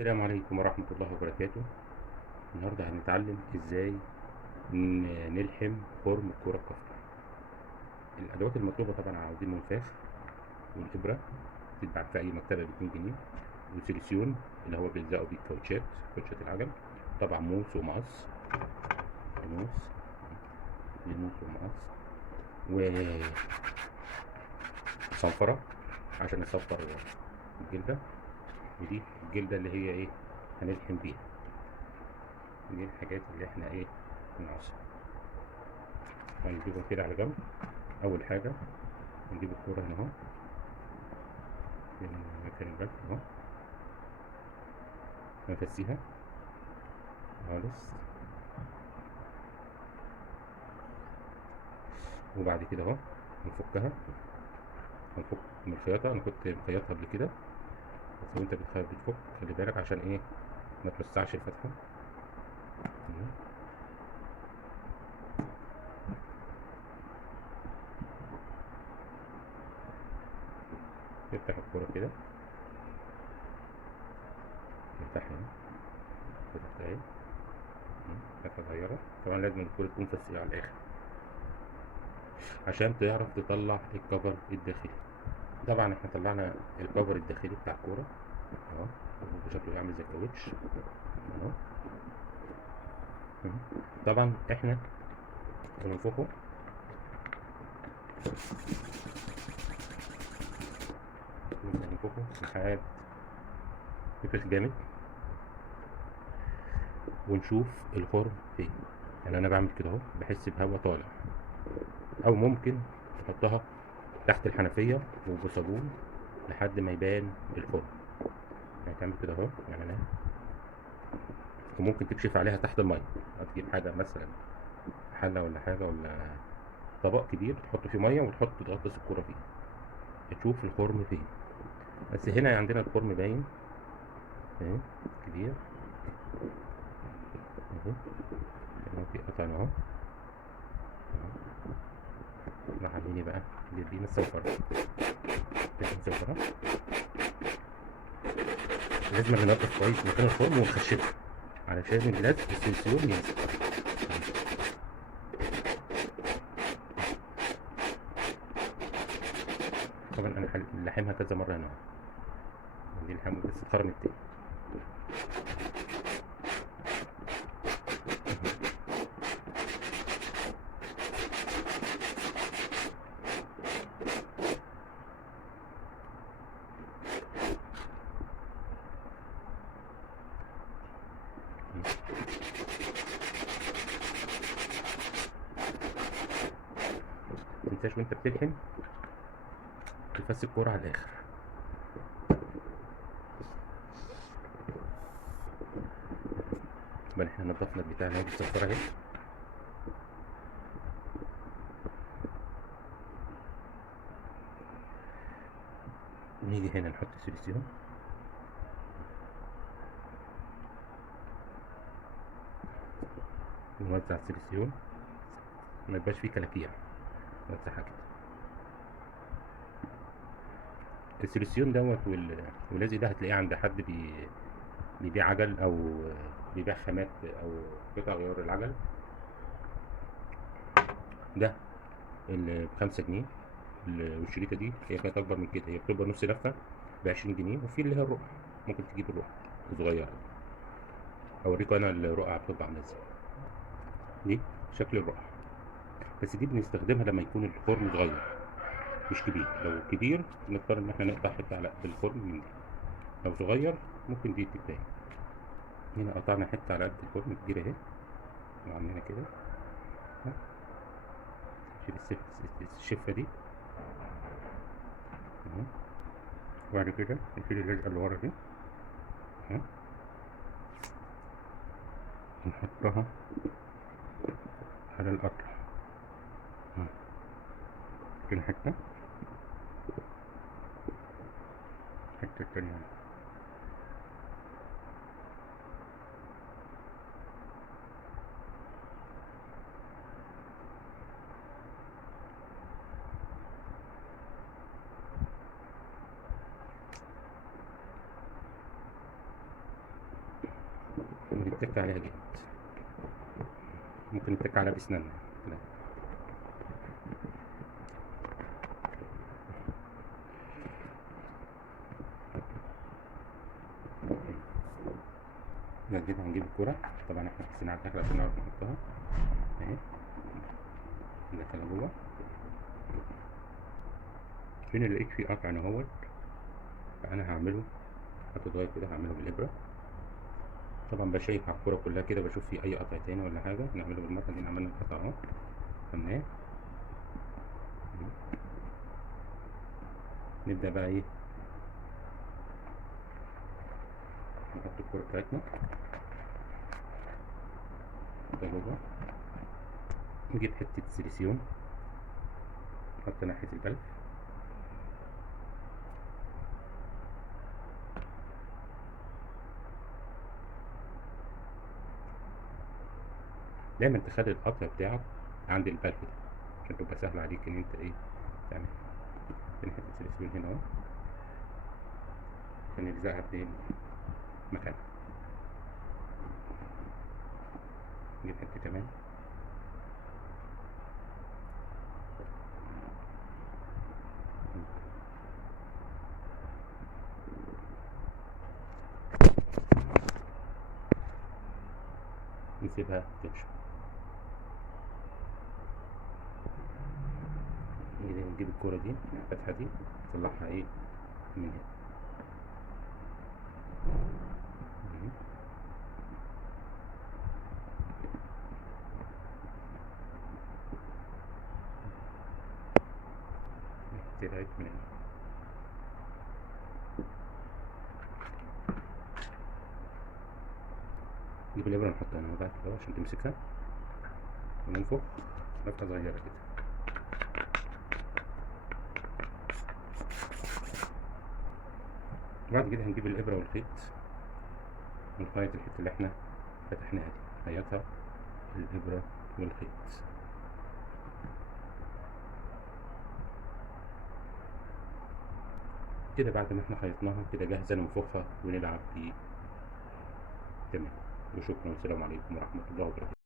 السلام عليكم ورحمة الله وبركاته. النهاردة هنتعلم ازاي نلحم خرم الكرة الكفر. الأدوات المطلوبة طبعا عاوزين منفاخ والإبرة تتباع في أي مكتبة ب2 جنيه، وسيليسيون اللي هو بيلزقوا بيه كاوتشات العجل، طبعا موس ومقص، موس موس ومقص، وصنفرة عشان نصفر الجلدة، ودي الجلدة اللي هي ايه هنلحم بيها. دي الحاجات اللي احنا ايه بنعوزها. هنجيبها كده على جنب. اول حاجه نجيب الكوره هنا اهو في مكان البلف اهو، نفسيها خالص، وبعد كده اهو نفك من الخياطه. انا كنت مخيطها قبل كده، بس وانت بتفك خلي بالك عشان ايه ما توسعش الفتحه. نفتح الكوره كده، نفتحها هنا، فتحتها اهي، فتحه صغيره. طبعا لازم الكوره تكون فسيئه على الاخر عشان تعرف تطلع الكفر الداخلي. طبعا احنا طلعنا الكفر الداخلي بتاع الكوره اهو، شكله يعمل زي الكاوتش اهو. طبعا احنا بننفخه لحد يفرش جامد، ونشوف الخرم فين. يعني انا بعمل كده اهو، بحس بهواء طالع، او ممكن تحطها تحت الحنفيه وبصابون لحد ما يبان الخرم. يعني تعمل كده اهو، يعني انا وممكن تكشف عليها تحت الميه، هتجيب حاجه مثلا حله ولا حاجه ولا طبق كبير تحط فيه ميه وتحط تغطس الكوره فيه، تشوف الخرم فين. بس هنا عندنا الخرم باين اهي كبير اهو، هنا في قطع اهو. راح عاملين بقى اللي يدينا الصفر، الصفرة لازم ننضف كويس مكان الخرم ونخشبه علشان الجلاس والسنسيون ينزل. طبعا انا لحمها كذا مره هنا، دي الحمل بس اتخرمت تاني. متنساش وانت بتلحم تفس الكوره على الاخر. طبعا احنا نضفنا البتاع اللي هي الصفاره اهي، ونيجي هنا نحط السيليسيون، ونوزع السيليسيون ما يبقاش فيه كلاكيع، نوزعها كده. السيليسيون دوت واللازق ده هتلاقيه عند حد بيبيع عجل او بيبيع خامات او قطع غيار العجل. ده اللي ب5 جنيه، والشريطه دي هي كانت اكبر من كده، هي بتبقى نص لفه ب20 جنيه، وفي اللي هي الرقعه ممكن تجيب الرقعه الصغيره. اوريكم انا الرقعه بتبقى عامله ازاي. دي شكل الرقعه، بس دي بنستخدمها لما يكون الخرم صغير مش كبير. لو كبير نضطر ان احنا نقطع حته على قد الخرم من دي، لو صغير ممكن دي تكفي. هنا قطعنا حته على قد الخرم كبيره اهي، وعملنا كده. شيل الشفه دي اهو، وبعد كده نشيل اللزقه اللي ورا دي اهو، ونحطها على القطع اهو كده، حته التانية اهي. عليها جامد، ممكن نتك عليها باسناننا كده. بعد كده هنجيب الكرة، طبعا احنا حاسين على الاخر عشان نعرف نحطها اهي، ندخلها جوه. فين اللي لقيت فيه قطع انا اهوت، فانا هعمله خط صغير كده، هعمله بالابره. طبعا بشيك على الكرة كلها كده، بشوف في اي قطع تاني ولا حاجه، نعمله بالمره دي. عملنا القطع اهو، فهمناه. نبدا بقى ايه، نحط الكرة بتاعتنا جوه، نجيب حته سيليسيون نحط ناحيه البلف، دايما تخلي القطع بتاعك عند البلف ده عشان تبقى سهل عليك ان انت ايه تعمل. تاني حته سيليسيون هنا اهو عشان نلزقها في مكانها. نجيب حته كمان، نسيبها تنشف. نجيب الكرة دي الفتحة دي نطلعها ايه من هنا. طلعت من هنا. نجيب الإبرة نحطها هنا بقى كده عشان تمسكها، وننفخ نفخة صغيرة كده. بعد كده هنجيب الإبرة والخيط ونخيط الحتة اللي احنا فتحناها دي، نخيطها الإبرة والخيط كده. بعد ما احنا خيطناها كده جاهزة ننفخها ونلعب بيه. تمام، وشكرا والسلام عليكم ورحمة الله وبركاته.